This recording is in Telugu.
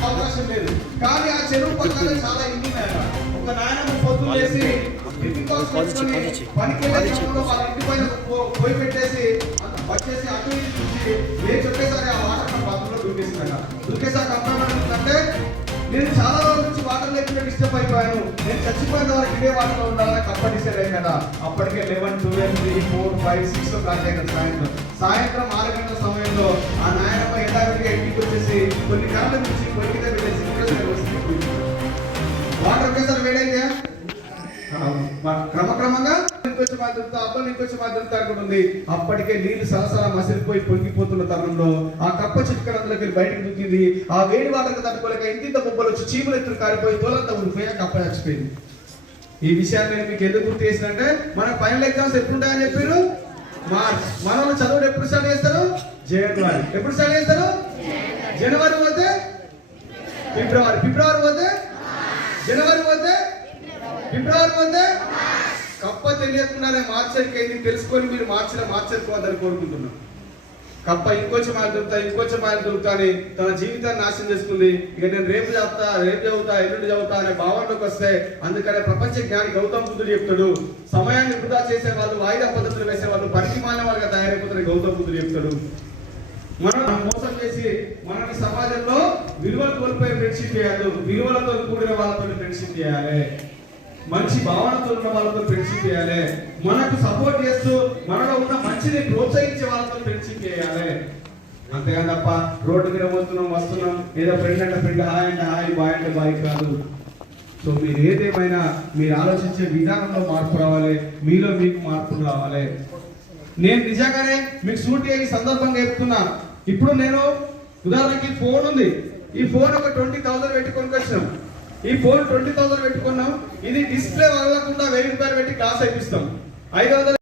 కానీ ఆ చెరువు పక్కన చాలా ఇల్లు ఒక నాయనమ్మ పొద్దున్న చేసి. పనికి వెళ్ళే ఇంటి పైన పోయి పెట్టేసి వచ్చేసి అటు ఇటు చూసి నేను చెప్పేసరి ఆ వాటర్ నా బాత్రూంలో దూకేసాక దూకేసాక అంటే నేను చాలా రోజుల నుంచి వాటర్ లేకుండా డిస్టర్బ్ అయిపోయాను. నేను చచ్చిపోయిన వరకు ఇదే వాటర్లో ఉండాలని అయ్యి కదా. అప్పటికే eleven twelve three four five six అయిన సాయంత్రం. సాయంత్రం ఆరు గంటల సమయంలో ఆ నాయనమ్మ యథావిధిగా ఇంటికి వచ్చేసి కొన్ని కళ్ళ నుంచి పెట్టేసి ఇంట్లో వస్తుంది. వాటర్ ఒకేసారి వేడైతే క్రమక్రమంగా అబ్బా అనుకుంటుంది. అప్పటికే నీళ్ళు సలసల మసిలిపోయి పొంగిపోతున్న తరుణంలో ఆ కప్ప చిట్కడంలోకి బయటకు దూకింది. ఆ వేడి వాటర్కి తట్టుకోలేక ఇంటింత బొబ్బలు వచ్చి చీములు ఎత్తులు కారిపోయి తోలంతా ఊడిపోయి ఆ కప్ప చచ్చిపోయింది. ఈ విషయాన్ని నేను మీకు ఎందుకు గుర్తు చేసినంటే మన ఫైనల్ ఎగ్జామ్స్ ఎప్పుడు ఉంటాయని చెప్పారు? మార్చ్. మన వాళ్ళు చదువుడు ఎప్పుడు స్టార్ట్ చేస్తారు? జనవరి ఎప్పుడు స్టార్ట్ చేస్తారు? జనవరి పోతే? ఫిబ్రవరి. ఫిబ్రవరి పోతే? జనవరి పోతే? ఫిబ్రవరి పోతే? కప్ప తెలియకుండానే మార్చరికి అయింది తెలుసుకొని మీరు మార్చిన మార్చకపోవద్దని కోరుకుంటున్నాం. కప్ప ఇంకొంచెం మాయలు దొరుకుతా ఇంకొంచెం మాయలు దొరుకుతా అని తన జీవితాన్ని నాశనం చేసుకుంది. ఇక నేను రేపు చదువుతా రేపు చదువుతా ఎల్లుండి చదువుతా అనే భావనలోకి వస్తే అందుకనే ప్రపంచ జ్ఞాని గౌతమ్ బుద్ధుడు చెప్తాడు. సమయాన్ని వృధా చేసే వాళ్ళు వాయిదా పద్ధతులు వేసే వాళ్ళు పనికి వాళ్ళగా తయారైపోతారు గౌతమ్ బుద్ధుడు చెప్తాడు. మనం మోసం చేసి మనని సమాజంలో విలువలు కోల్పోయే ఫ్రెండ్షిప్ చేయాలి విలువలతో కూడిన వాళ్ళతో ఫ్రెండ్షిప్ చేయాలి. మంచి భావనతో ఉన్న వాళ్ళతో ఫ్రెండ్షిప్ చేయాలి. మనకు సపోర్ట్ చేస్తూ మనలో ఉన్న మంచిని ప్రోత్సహించే వాళ్ళతో ఫ్రెండ్షిప్ చేయాలి. అంతేగాని తప్ప రోడ్డు మీద పోతున్నాం వస్తున్నాం. ఏదో ఫ్రెండ్ అంటే ఫ్రెండ్ హాయ్ అంటే హాయ్ బాయ్ అంటే బాయ్ కాదు. సో మీరు ఏదేమైనా మీరు ఆలోచించే విధానంలో మార్పు రావాలి. మీలో మీకు మార్పులు రావాలి. నేను నిజంగానే మీకు సూటి అయ్యి సందర్భంగా చెప్తున్నా. ఇప్పుడు నేను ఉదాహరణకి ఫోన్ ఉంది. ఈ ఫోన్ ఒక ట్వంటీ థౌసండ్ పెట్టుకొని వచ్చినాం ఈ ఫోన్ ట్వంటీ థౌసండ్ పెట్టుకున్నాం. ఇది డిస్ప్లే వదలకుండా వెయ్యి రూపాయలు పెట్టి క్లాస్ అయిపిస్తాం ఐదు వందల